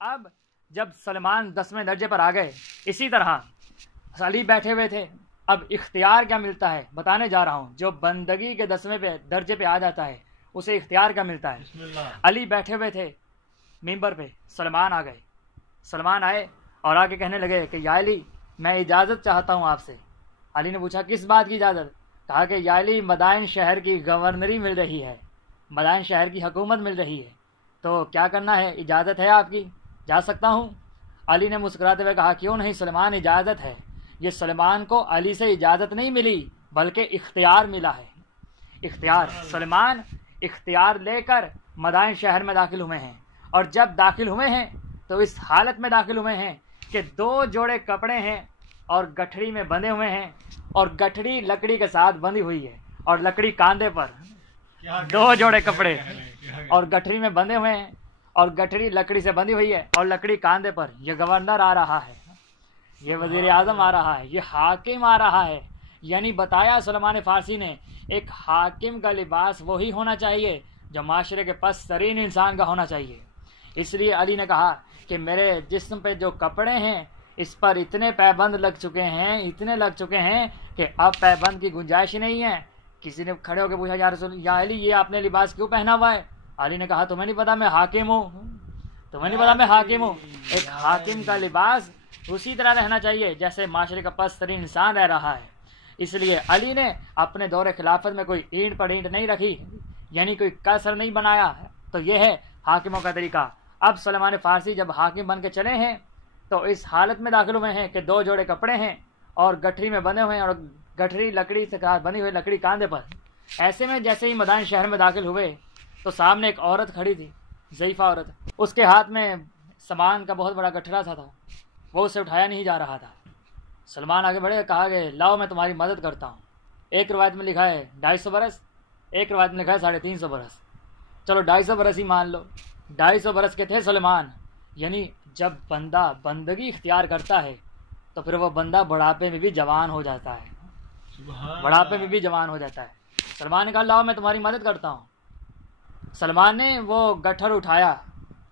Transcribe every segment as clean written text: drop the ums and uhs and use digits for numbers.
اب جب سلمان 10ویں درجے پر آ گئے، اسی طرح علی بیٹھے ہوئے تھے. اب اختیار کیا ملتا ہے بتانے جا رہا ہوں. جو بندگی کے 10ویں درجے پہ آ جاتا ہے اسے اختیار کیا ملتا ہے. علی بیٹھے ہوئے تھے ممبر پہ، سلمان آ گئے. سلمان آئے اور آ کے کہنے لگے کہ یا علی میں اجازت چاہتا ہوں آپ سے. علی نے پوچھا کس بات کی اجازت؟ کہا کہ یا علی مدائن شہر کی گورنری مل رہی ہے، مدائن شہر کی حکومت مل رہی ہے، تو کیا کرنا ہے؟ اجازت ہے آپ کی؟ جا سکتا ہوں؟ علی نے مسکراتے ہوئے کہا کیوں نہیں سلمان، اجازت ہے. یہ سلمان کو علی سے اجازت نہیں ملی بلکہ اختیار ملا ہے. اختیار. سلمان اختیار لے کر مدائن شہر میں داخل ہوئے ہیں، اور جب داخل ہوئے ہیں تو اس حالت میں داخل ہوئے ہیں کہ 2 جوڑے کپڑے ہیں اور گٹھڑی میں بندھے ہوئے ہیں، اور گٹھڑی لکڑی کے ساتھ بندھی ہوئی ہے اور لکڑی کاندھے پر. 2 جوڑے کپڑے اور گٹھڑی میں بندھے ہوئے ہیں اور گٹھڑی لکڑی سے بندھی ہوئی ہے اور لکڑی کاندھے پر. یہ گورنر آ رہا ہے، یہ وزیر اعظم آ رہا ہے، یہ حاکم آ رہا ہے. یعنی بتایا سلمان فارسی نے ایک حاکم کا لباس وہی ہونا چاہیے جو معاشرے کے پست ترین انسان کا ہونا چاہیے. اس لیے علی نے کہا کہ میرے جسم پہ جو کپڑے ہیں اس پر اتنے پیبند لگ چکے ہیں، اتنے لگ چکے ہیں کہ اب پیبند کی گنجائش ہی نہیں ہے. کسی نے کھڑے ہو کے پوچھا یا علی یہ آپ نے لباس کیوں پہنا ہوا ہے؟ علی نے کہا تمہیں نہیں پتا میں حاکم ہوں، تمہیں نہیں پتا میں حاکم ہوں. ایک حاکم کا لباس اسی طرح رہنا چاہیے جیسے معاشرے کا پست ترین انسان رہ رہا ہے. اس لیے علی نے اپنے دور خلافت میں کوئی اینٹ پر اینٹ نہیں رکھی، یعنی کوئی کسر نہیں بنایا. تو یہ ہے حاکموں کا طریقہ. اب سلمان فارسی جب حاکم بن کے چلے ہیں تو اس حالت میں داخل ہوئے ہیں کہ 2 جوڑے کپڑے ہیں اور گٹھری میں بندھے ہوئے ہیں اور گٹھری لکڑی سے بنی ہوئی لکڑی کاندھے پر. ایسے میں جیسے ہی مدائن شہر میں داخل ہوئے تو سامنے ایک عورت کھڑی تھی، ضعیفہ عورت. اس کے ہاتھ میں سامان کا بہت بڑا گٹھڑا تھا، وہ اسے اٹھایا نہیں جا رہا تھا. سلمان آگے بڑھے، کہا کہ لاؤ میں تمہاری مدد کرتا ہوں. ایک روایت میں لکھا ہے 250 برس، ایک روایت میں لکھا ہے 350 برس. چلو 250 برس ہی مان لو. 250 برس کے تھے سلمان. یعنی جب بندہ بندگی اختیار کرتا ہے تو پھر وہ بندہ بڑھاپے میں بھی جوان ہو جاتا ہے، بڑھاپے میں بھی جوان ہو جاتا ہے. سلمان نے کہا لاؤ میں تمہاری مدد کرتا ہوں. سلمان نے وہ گٹھڑ اٹھایا،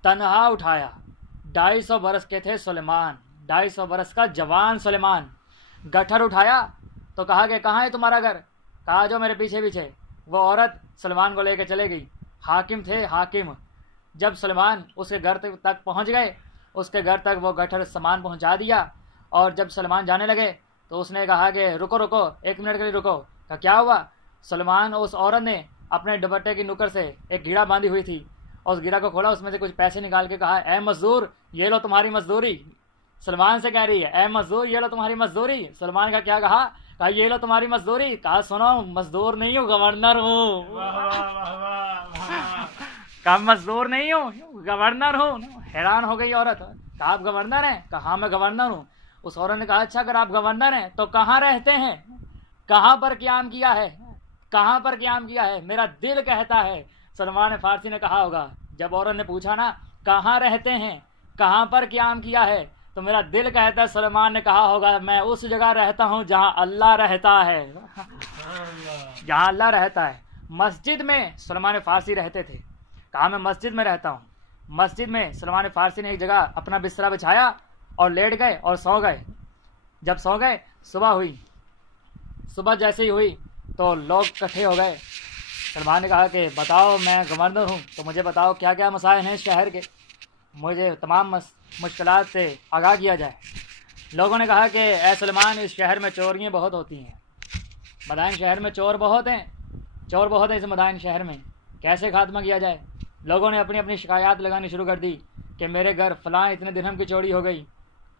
تنہا اٹھایا. 250 برس کے تھے سلمان، 250 برس کا جوان سلمان. گٹھڑ اٹھایا تو کہا کہ کہاں ہے تمہارا گھر؟ کہا جو میرے پیچھے پیچھے. وہ عورت سلمان کو لے کے چلے گئی. حاکم تھے، حاکم. جب سلمان اس کے گھر تک پہنچ گئے، اس کے گھر تک وہ گٹھڑ سامان پہنچا دیا. اور جب سلمان جانے لگے تو اس نے کہا کہ رکو رکو 1 منٹ کے لیے رکو. کہا کیا ہوا؟ سلمان اس عورت نے اپنے دوپٹے کی نکر سے ایک گھیڑا باندھی ہوئی تھی اور اس گھیڑا کو کھولا، اس میں سے کچھ پیسے نکال کے کہا اے مزدور یہ لو تمہاری مزدوری. سلمان سے کہہ رہی ہے اے مزدور یہ لو تمہاری مزدوری. سلمان کا کیا کہا یہ لو تمہاری مزدوری. کہا سنو مزدور نہیں ہوں گورنر ہوں. کہا مزدور نہیں ہوں گورنر ہوں. حیران ہو گئی عورت. کہا آپ گورنر ہیں؟ کہا ہاں میں گورنر ہوں. اس عورت نے کہا اچھا اگر آپ گورنر ہیں تو کہاں رہتے ہیں؟ کہاں پر قیام کیا ہے؟ کہاں پر قیام کیا ہے؟ میرا دل کہتا ہے. سلمان فارسی نے کہا ہوگا جب عورت نے پوچھا نا کہاں رہتے ہیں، کہاں پر قیام کیا ہے، تو میرا دل کہتا ہے سلمان نے کہا ہوگا میں اس جگہ رہتا ہوں جہاں اللہ رہتا ہے. جہاں اللہ رہتا ہے. مسجد میں سلمان فارسی رہتے تھے. کہا میں مسجد میں رہتا ہوں. مسجد میں سلمان فارسی نے ایک جگہ اپنا بسترا بچھایا اور لیٹ گئے اور سو گئے. جب سو گئے صبح ہوئی. صبح جیسے ہی ہوئی تو لوگ اکٹھے ہو گئے. سلمان نے کہا کہ بتاؤ میں گورنر ہوں تو مجھے بتاؤ کیا کیا مسائل ہیں شہر کے، مجھے تمام مشکلات سے آگاہ کیا جائے. لوگوں نے کہا کہ اے سلمان اس شہر میں چوریاں بہت ہوتی ہیں، مدائن شہر میں چور بہت ہیں، چور بہت ہیں اس مدائن شہر میں، کیسے خاتمہ کیا جائے. لوگوں نے اپنی اپنی شکایات لگانی شروع کر دی کہ میرے گھر فلاں اتنے درہم کی چوری ہو گئی،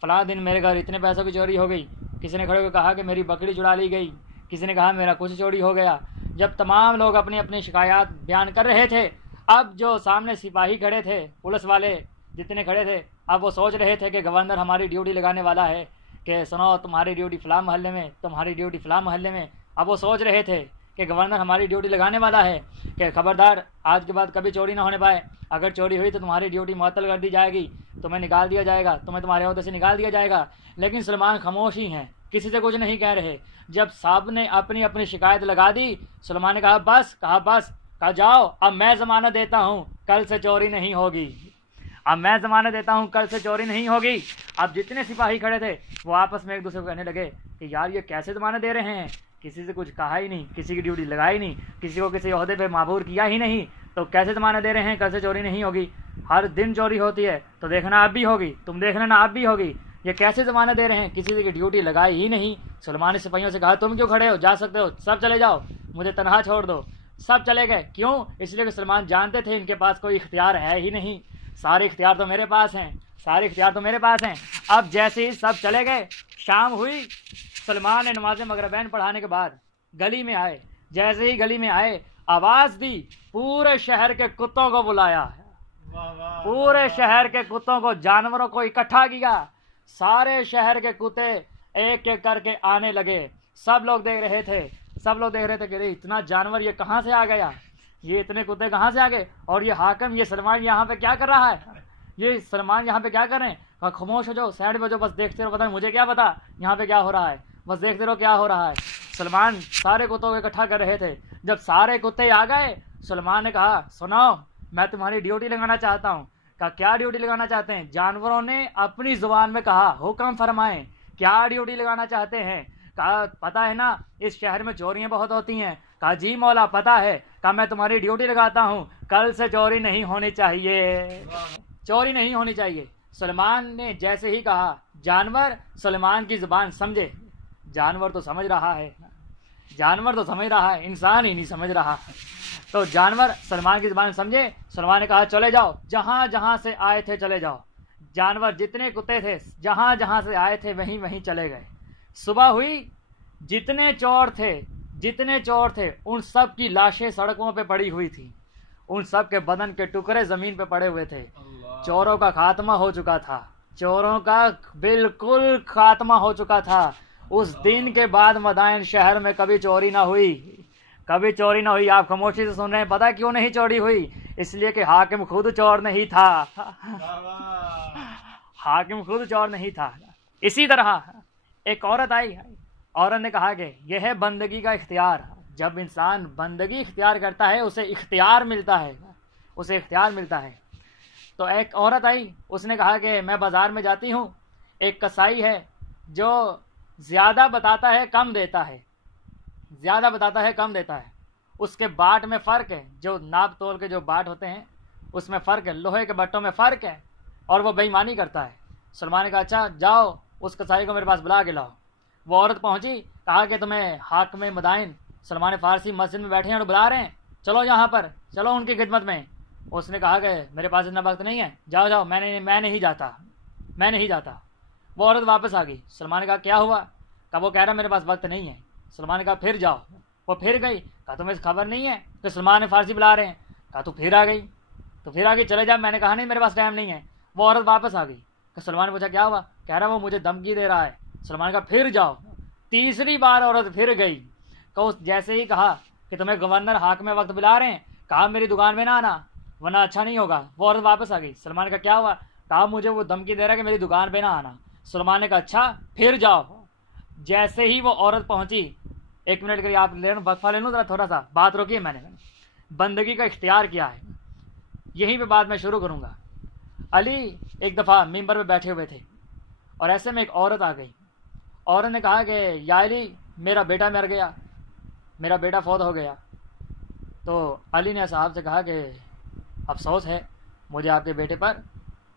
فلاں دن میرے گھر اتنے پیسوں کی چوری ہو گئی. کسی نے کھڑے ہو کے کہا کہ میری بکری چڑا لی گئی، کسی نے کہا میرا کچھ چوری ہو گیا. جب تمام لوگ اپنی اپنی شکایات بیان کر رہے تھے، اب جو سامنے سپاہی کھڑے تھے، پولیس والے جتنے کھڑے تھے، اب وہ سوچ رہے تھے کہ گورنر ہماری ڈیوٹی لگانے والا ہے کہ سنو تمہاری ڈیوٹی فلاں محلے میں، تمہاری ڈیوٹی فلاں محلے میں. اب وہ سوچ رہے تھے کہ گورنر ہماری ڈیوٹی لگانے والا ہے کہ خبردار آج کے بعد کبھی چوری نہ ہونے پائے، اگر چوری ہوئی تو تمہاری ڈیوٹی معطل کر دی جائے گی، تمہیں نکال دیا جائے گا، تمہیں تمہارے عہدے سے نکال دیا جائے گا. لیکن سلمان خاموش ہی ہیں، کسی سے کچھ نہیں کہہ رہے. جب صاحب نے اپنی اپنی شکایت لگا دی، سلمان نے کہا بس، کہا جاؤ اب میں ضمانت دیتا ہوں کل سے چوری نہیں ہوگی. اب میں ضمانت دیتا ہوں کل سے چوری نہیں ہوگی۔ اب جتنے سپاہی کھڑے تھے وہ آپس میں ایک دوسرے کو کہنے لگے کہ یار یہ کیسے ضمانت دے رہے ہیں، کسی سے کچھ کہا ہی نہیں، کسی کی ڈیوٹی لگائی نہیں، کسی کو کسی عہدے پہ معمور کیا ہی نہیں، تو کیسے ضمانت دے رہے ہیں کل سے چوری نہیں ہوگی؟ ہر دن چوری ہوتی ہے تو دیکھنا اب بھی ہوگی، تم دیکھ لینا اب بھی ہوگی، یہ کیسے ضمانت دے رہے ہیں، کسی کی ڈیوٹی لگائی ہی نہیں۔ سلیمان نے سپاہیوں سے کہا تم کیوں کھڑے ہو، جا سکتے ہو، سب چلے جاؤ، مجھے تنہا چھوڑ دو۔ سب چلے گئے، کیوں؟ اس لیے کہ سلیمان جانتے تھے ان کے پاس کوئی اختیار ہے ہی نہیں، سارے اختیار تو میرے پاس ہیں، سارے اختیار تو میرے پاس ہیں۔ اب جیسے ہی سب چلے گئے، شام ہوئی، سلیمان نے نماز مغربین پڑھانے کے بعد گلی میں آئے، جیسے ہی گلی میں آئے آواز دی، پورے شہر کے کتوں کو بلایا، پورے شہر کے کتوں کو، جانوروں کو اکٹھا کیا، سارے شہر کے کتے ایک ایک کر کے آنے لگے۔ سب لوگ دیکھ رہے تھے کہ اتنا جانور یہ کہاں سے آ گیا، یہ اتنے کتے کہاں سے آ گئے، اور یہ حاکم، یہ سلیمان یہاں پہ کیا کر رہا ہے، یہ سلیمان یہاں پہ کیا کر رہے ہیں؟ کہا خاموش ہو جاؤ، سائڈ میں جو، بس دیکھتے رہو، پتہ مجھے کیا پتا یہاں پہ کیا ہو رہا ہے، بس دیکھتے رہو کیا ہو رہا ہے۔ سلیمان سارے کتوں کو اکٹھا کر رہے تھے، جب سارے کتے آ گئے سلیمان نے کہا سنو میں تمہاری ڈیوٹی لگانا چاہتا ہوں۔ کہا کیا ڈیوٹی لگانا چاہتے ہیں؟ جانوروں نے اپنی زبان میں کہا حکم فرمائیں، کیا ڈیوٹی لگانا چاہتے ہیں؟ کہا پتہ ہے نا اس شہر میں چوریاں بہت ہوتی ہیں۔ کہا جی مولا پتہ ہے۔ کہا میں تمہاری ڈیوٹی لگاتا ہوں، کل سے چوری نہیں ہونی چاہیے، چوری نہیں ہونی چاہیے۔ سلیمان نے جیسے ہی کہا جانور سلیمان کی زبان سمجھے، جانور تو سمجھ رہا ہے، جانور تو سمجھ رہا ہے، انسان ہی نہیں سمجھ رہا، تو جانور سلیمان کی زبان سمجھے۔ سلیمان نے کہا چلے جاؤ، جہاں جہاں سے آئے تھے چلے جاؤ۔ جانور جتنے کتے تھے جہاں جہاں سے آئے تھے وہیں وہیں چلے گئے۔ صبح ہوئی، جتنے چور تھے ان سب کی لاشیں سڑکوں پہ پڑی ہوئی تھی، ان سب کے بدن کے ٹکڑے زمین پہ پڑے ہوئے تھے۔ چوروں کا خاتمہ ہو چکا تھا، چوروں کا بالکل خاتمہ ہو چکا تھا۔ اس دن کے بعد مدائن شہر میں کبھی چوری نہ ہوئی، کبھی چوری نہ ہوئی۔ آپ خاموشی سے سن رہے ہیں، پتہ کیوں نہیں چوری ہوئی؟ اس لیے کہ حاکم خود چور نہیں تھا، حاکم خود چور نہیں تھا۔ اسی طرح ایک عورت آئی، عورت نے کہا کہ یہ ہے بندگی کا اختیار، جب انسان بندگی اختیار کرتا ہے اسے اختیار ملتا ہے، اسے اختیار ملتا ہے۔ تو ایک عورت آئی، اس نے کہا کہ میں بازار میں جاتی ہوں، ایک کسائی ہے جو زیادہ بتاتا ہے کم دیتا ہے، زیادہ بتاتا ہے کم دیتا ہے، اس کے باٹ میں فرق ہے، جو ناپ تول کے جو باٹ ہوتے ہیں اس میں فرق ہے، لوہے کے بٹوں میں فرق ہے، اور وہ بے ایمانی کرتا ہے۔ سلمان نے کہا اچھا جاؤ اس کسائی کو میرے پاس بلا کے لاؤ۔ وہ عورت پہنچی، کہا کہ تمہیں حاکم مدائن سلمان فارسی مسجد میں بیٹھے ہیں اور بلا رہے ہیں، چلو یہاں پر، چلو ان کی خدمت میں۔ اس نے کہا کہ میرے پاس اتنا وقت نہیں ہے، جاؤ جاؤ، میں نہیں جاتا۔ وہ عورت واپس آ گئی۔ سلمان نے کہا کیا ہوا؟ کہا وہ کہہ رہا میرے پاس وقت نہیں ہے۔ سلمان نے کہا پھر جاؤ۔ وہ پھر گئی، کہا تمہیں خبر نہیں ہے کہ سلمان فارسی بلا رہے ہیں؟ کہا تو پھر آ گئی، چلے جا، میں نے کہا نہیں میرے پاس ٹائم نہیں ہے۔ وہ عورت واپس آ گئی۔ کہ سلمان نے پوچھا کیا ہوا؟ کہہ رہا وہ مجھے دھمکی دے رہا ہے۔ سلمان نے کہا پھر جاؤ۔ تیسری بار عورت پھر گئی، کہ جیسے ہی کہا کہ تمہیں گورنر حاکم وقت بلا رہے ہیں، کہا میری دکان میں نہ آنا ورنہ اچھا نہیں ہوگا۔ وہ عورت واپس آ گئی۔ سلمان نے کہا کیا ہوا؟ کہا مجھے وہ دھمکی دے رہا ہے کہ میری دکان پہ نہ آنا۔ سلمان نے کہا اچھا پھر جاؤ۔ جیسے ہی وہ عورت پہنچی، ایک منٹ کے لیے آپ وقفہ لے لوں ذرا، تھوڑا سا بات روکیے، میں نے بندگی کا اختیار کیا ہے، یہیں پہ بات میں شروع کروں گا۔ علی ایک دفعہ ممبر پہ بیٹھے ہوئے تھے اور ایسے میں ایک عورت آ گئی۔ عورت نے کہا کہ یا علی میرا بیٹا مر گیا، میرا بیٹا فوت ہو گیا۔ تو علی نے صاحب سے کہا کہ افسوس ہے مجھے آپ کے بیٹے پر۔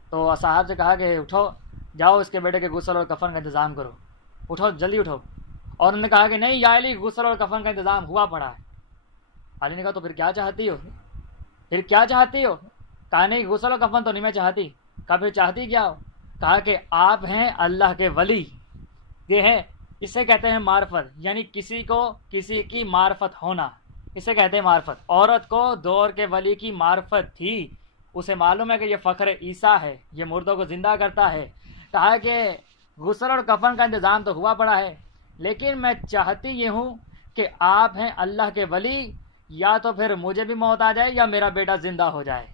تو صاحب سے کہا کہ اٹھو جاؤ اس کے بیٹے کے غسل اور کفن کا انتظام کرو، اٹھو جلدی اٹھو۔ اور انہوں نے کہا کہ نہیں یا علی غسل اور کفن کا انتظام ہوا پڑا ہے۔ علی نے کہا تو پھر کیا چاہتی ہو؟ کہا نہیں غسل و کفن تو نہیں میں چاہتی۔ کہا پھر چاہتی کیا ہو؟ کہا کہ آپ ہیں اللہ کے ولی، یہ ہے اسے کہتے ہیں معرفت، یعنی کسی کو کسی کی معرفت ہونا، اسے کہتے ہیں معرفت۔ عورت کو دور کے ولی کی معرفت تھی، اسے معلوم ہے کہ یہ فخر عیسیٰ ہے، یہ مردوں کو زندہ کرتا ہے۔ کہا کہ غسل اور کفن کا انتظام تو ہوا پڑا ہے، لیکن میں چاہتی یہ ہوں کہ آپ ہیں اللہ کے ولی، یا تو پھر مجھے بھی موت آ جائے یا میرا بیٹا زندہ ہو جائے،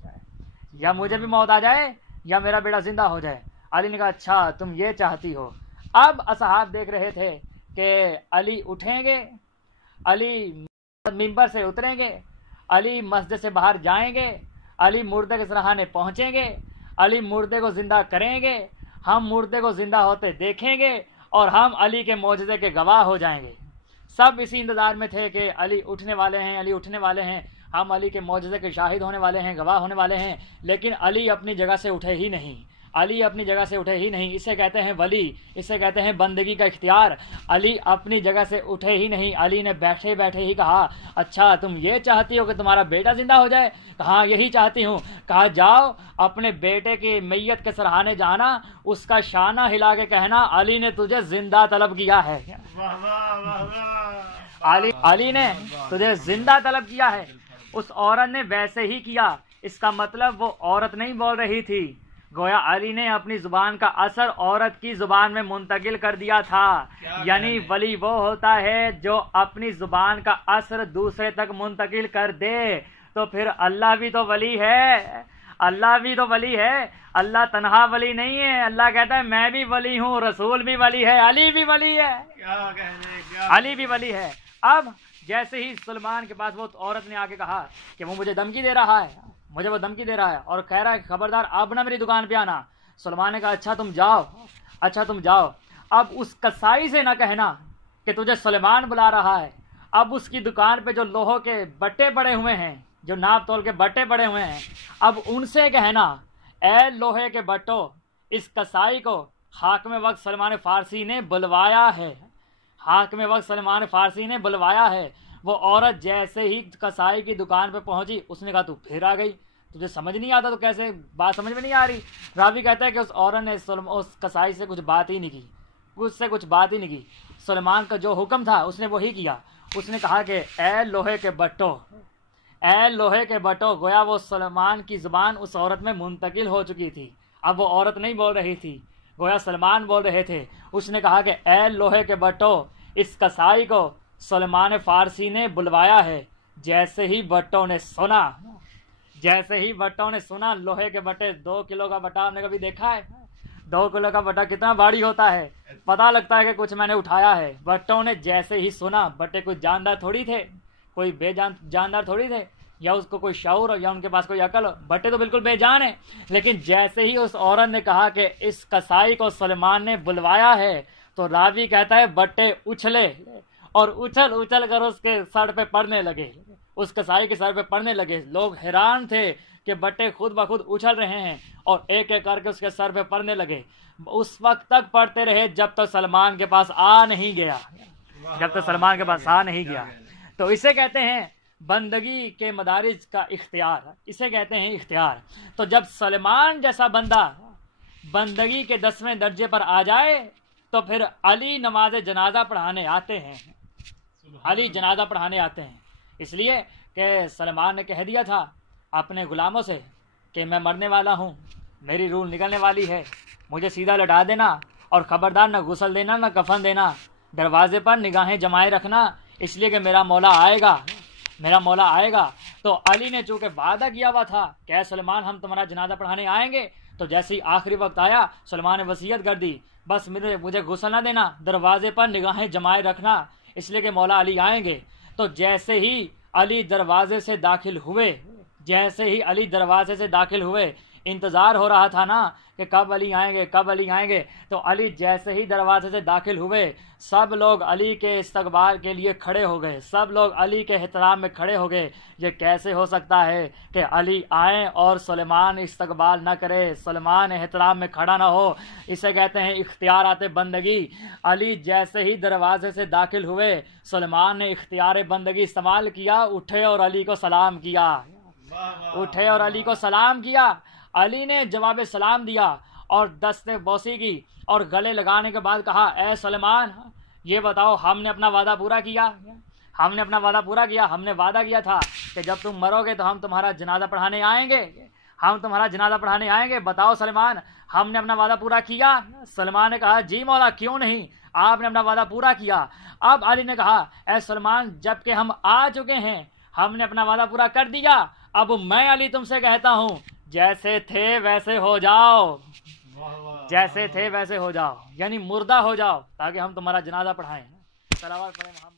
یا مجھے بھی موت آ جائے یا میرا بیٹا زندہ ہو جائے۔ علی نے کہا اچھا تم یہ چاہتی ہو۔ اب اصحاب دیکھ رہے تھے کہ علی اٹھیں گے، علی ممبر سے اتریں گے، علی مسجد سے باہر جائیں گے، علی مردے کے سرحانے پہنچیں گے، علی مردے کو زندہ کریں گے، ہم مردے کو زندہ ہوتے دیکھیں گے اور ہم علی کے معجزے کے گواہ ہو جائیں گے۔ سب اسی انتظار میں تھے کہ علی اٹھنے والے ہیں، علی اٹھنے والے ہیں، ہم علی کے معجزے کے شاہد ہونے والے ہیں، گواہ ہونے والے ہیں، لیکن علی اپنی جگہ سے اٹھے ہی نہیں، علی اپنی جگہ سے اٹھے ہی نہیں۔ اسے کہتے ہیں ولی، اسے کہتے ہیں بندگی کا اختیار۔ علی اپنی جگہ سے اٹھے ہی نہیں، علی نے بیٹھے بیٹھے ہی کہا اچھا تم یہ چاہتی ہو کہ تمہارا بیٹا زندہ ہو جائے؟ کہا یہی چاہتی ہوں۔ کہا جاؤ اپنے بیٹے کی میت کے سرحانے جانا، اس کا شانہ ہلا کے کہنا علی نے تجھے زندہ طلب کیا ہے، علی نے تجھے زندہ طلب کیا ہے۔ اس عورت نے ویسے ہی کیا۔ اس کا مطلب وہ عورت نہیں بول رہی تھی، گویا علی نے اپنی زبان کا اثر عورت کی زبان میں منتقل کر دیا تھا۔ یعنی ولی وہ ہوتا ہے جو اپنی زبان کا اثر دوسرے تک منتقل کر دے۔ تو پھر اللہ بھی تو ولی ہے، اللہ بھی تو ولی ہے، اللہ تنہا ولی نہیں ہے۔ اللہ کہتا ہے میں بھی ولی ہوں، رسول بھی ولی ہے، علی بھی ولی ہے، علی بھی ولی ہے۔ اب جیسے ہی سلمان کے پاس وہ عورت نے آ کے کہا کہ وہ مجھے دھمکی دے رہا ہے، مجھے وہ دھمکی دے رہا ہے اور کہہ رہا ہے خبردار اب نہ میری دکان پہ آنا۔ سلمان نے کہا اچھا تم جاؤ، اچھا تم جاؤ۔ اب اس کسائی سے نہ کہنا کہ تجھے سلمان بلا رہا ہے، اب اس کی دکان پہ جو لوہوں کے بٹے پڑے ہوئے ہیں، جو ناپ تول کے بٹے پڑے ہوئے ہیں، اب ان سے کہنا اے لوہے کے بٹوں، اس کسائی کو حاکم وقت سلمان فارسی نے بلوایا ہے، حاکم وقت سلمان فارسی نے بلوایا ہے۔ وہ عورت جیسے ہی کسائی کی دکان پہ پہنچی، اس نے کہا تو پھر آ گئی، تجھے سمجھ نہیں آتا تو کیسے بات سمجھ میں نہیں آ رہی؟ راوی کہتا ہے کہ اس عورت نے اس کسائی سے کچھ بات ہی نہیں کی، اس سے کچھ بات ہی نہیں کی۔ سلمان کا جو حکم تھا اس نے وہی کیا۔ اس نے کہا کہ اے لوہے کے بٹوں، اے لوہے کے بٹوں، گویا وہ سلمان کی زبان اس عورت میں منتقل ہو چکی تھی۔ اب وہ عورت نہیں بول رہی تھی، گویا سلمان بول رہے تھے۔ اس نے کہا کہ اے لوہے کے بٹوں، اس کسائی کو سلمان فارسی نے بلوایا ہے۔ جیسے ہی بٹوں نے سنا، جیسے ہی بٹوں نے سنا، لوہے کے بٹے 2 کلو کا بٹا آپ نے کبھی دیکھا ہے؟ 2 کلو کا بٹا کتنا بھاری ہوتا ہے، پتہ لگتا ہے کہ کچھ میں نے اٹھایا ہے۔ بٹوں نے جیسے ہی سنا، بٹے کوئی جاندار تھوڑی تھے، کوئی بے جاندار تھوڑی تھے، یا اس کو کوئی شعور ہو یا ان کے پاس کوئی عقل ہو، بٹے تو بالکل بے جان ہیں۔ لیکن جیسے ہی اس عورت نے کہا کہ اس کسائی کو سلمان نے بلوایا ہے، تو راوی کہتا ہے بٹے اچھلے اور اچھل اچھل کر اس کے سر پہ پڑنے لگے، اس کسائی کے سر پہ پڑنے لگے۔ لوگ حیران تھے کہ بٹے خود بخود اچھل رہے ہیں اور ایک ایک کر کے اس کے سر پہ پڑنے لگے۔ اس وقت تک پڑتے رہے جب تک سلمان کے پاس آ نہیں گیا، جب تک سلمان کے پاس آ نہیں گیا۔ تو اسے کہتے ہیں بندگی کے مدارج کا اختیار، اسے کہتے ہیں اختیار۔ تو جب سلمان جیسا بندہ بندگی کے 10ویں درجے پر آ جائے تو پھر علی نماز جنازہ پڑھانے آتے ہیں، علی جنازہ پڑھانے آتے ہیں۔ اس لیے کہ سلمان نے کہہ دیا تھا اپنے غلاموں سے کہ میں مرنے والا ہوں، میری روح نکلنے والی ہے، مجھے سیدھا لٹا دینا اور خبردار نہ غسل دینا نہ کفن دینا، دروازے پر نگاہیں جمائے رکھنا، اس لیے کہ میرا مولا آئے گا، میرا مولا آئے گا۔ تو علی نے چونکہ وعدہ کیا ہوا تھا کہ اے سلمان ہم تمہارا جنازہ پڑھانے آئیں گے، تو جیسے ہی آخری وقت آیا سلمان نے وصیت کر دی بس مجھے غسل نہ دینا، دروازے پر نگاہیں جمائے رکھنا، اس لیے کہ مولا علی آئیں گے۔ تو جیسے ہی علی دروازے سے داخل ہوئے، جیسے ہی علی دروازے سے داخل ہوئے، انتظار ہو رہا تھا نا کہ کب علی آئیں گے، کب علی آئیں گے۔ تو علی جیسے ہی دروازے سے داخل ہوئے، سب لوگ علی کے استقبال کے لیے کھڑے ہو گئے، سب لوگ علی کے احترام میں کھڑے ہو گئے۔ یہ کیسے ہو سکتا ہے کہ علی آئیں اور سلمان استقبال نہ کرے، سلمان احترام میں کھڑا نہ ہو؟ اسے کہتے ہیں اختیارات بندگی۔ علی جیسے ہی دروازے سے داخل ہوئے، سلمان نے اختیار بندگی استعمال کیا، اٹھے اور علی کو سلام کیا، اٹھے اور علی کو سلام کیا۔ علی نے جواب سلام دیا اور دست بوسی کی اور گلے لگانے کے بعد کہا اے سلمان یہ بتاؤ ہم نے اپنا وعدہ پورا کیا، ہم نے اپنا وعدہ پورا کیا، ہم نے وعدہ کیا تھا کہ جب تم مرو گے تو ہم تمہارا جنازہ پڑھانے آئیں گے، ہم تمہارا جنازہ پڑھانے آئیں گے، بتاؤ سلمان ہم نے اپنا وعدہ پورا کیا؟ سلمان نے کہا جی مولا کیوں نہیں، آپ نے اپنا وعدہ پورا کیا۔ اب علی نے کہا اے سلمان جب کہ ہم آ چکے ہیں، ہم نے اپنا وعدہ پورا کر دیا، اب میں علی تم سے کہتا ہوں جیسے تھے ویسے ہو جاؤ، جیسے تھے ویسے ہو جاؤ، یعنی مردہ ہو جاؤ تاکہ ہم تمہارا جنازہ پڑھائیں۔ صلوات پڑھیں محمد۔